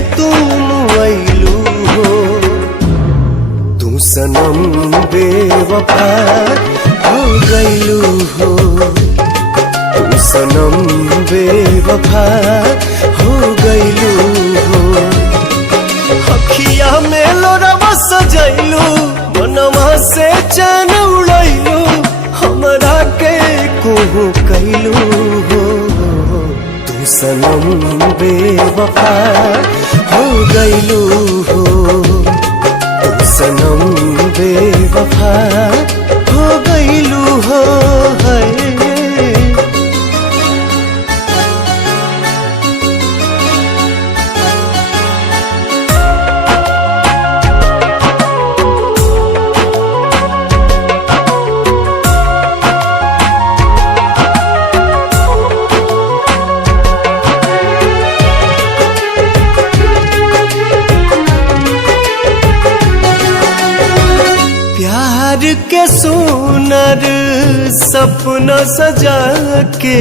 तुम आइलू हो। तू सनम बेवफा हो गइलू हो। तू सनम बेवफा हो गइलू हो। अखिया में लोरवा सजैलू, मनवा से चैन उड़ैलू, हमरा के कोहू कैलू हो। तू सनम बेवफा हो गइलू हो। तू सनम बेवफा हो गइलू हो। प्यार के सुनर सपना सजा के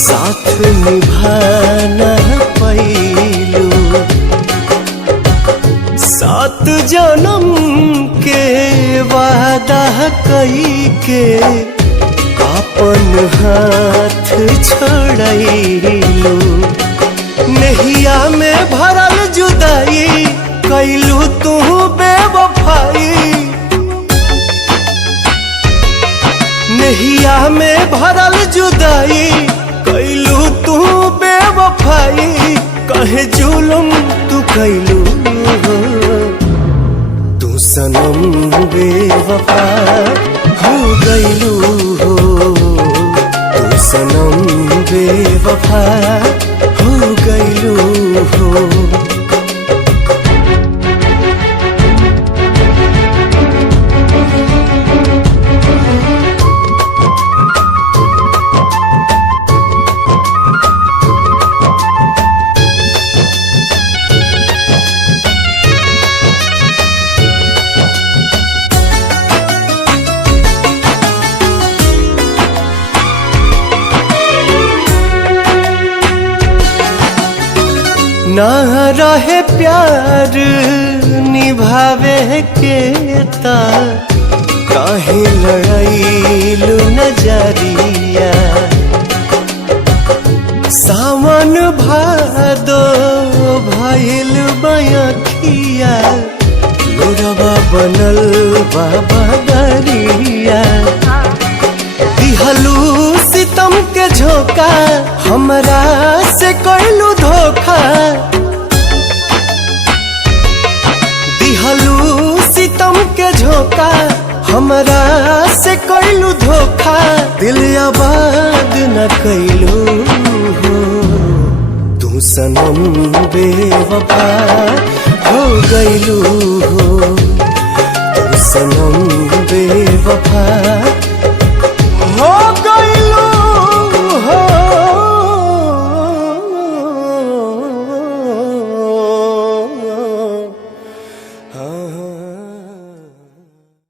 साथ निभाना पैलू। 7 जन्म के वादा कई के अपन हाथ छोड़लू। नहिया में भरल जुदाई कैलू तू बेवफाई। नहिया में भरल जुदाई कैलू तू बेवफाई। कहे जुलुम तू कैलू हो। तू सनम बेवफा हो गइलू हो। तू सनम बेवफा हो गइलू हो। ना रहे प्यार निभावे के ता काहे लड़ाईलू नजरिया। सावन भादो भइल बयखिया, लोरवा बनल बाबा गरिया। दिहलू सितम के झोंका, हमरा से कैलू धोखा। दिहलू सितम के झोंका, हमरा से कैलू धोखा। दिल आबाद न कैलू हो। तू सनम बेवफा हो गइलू हो। तू सनम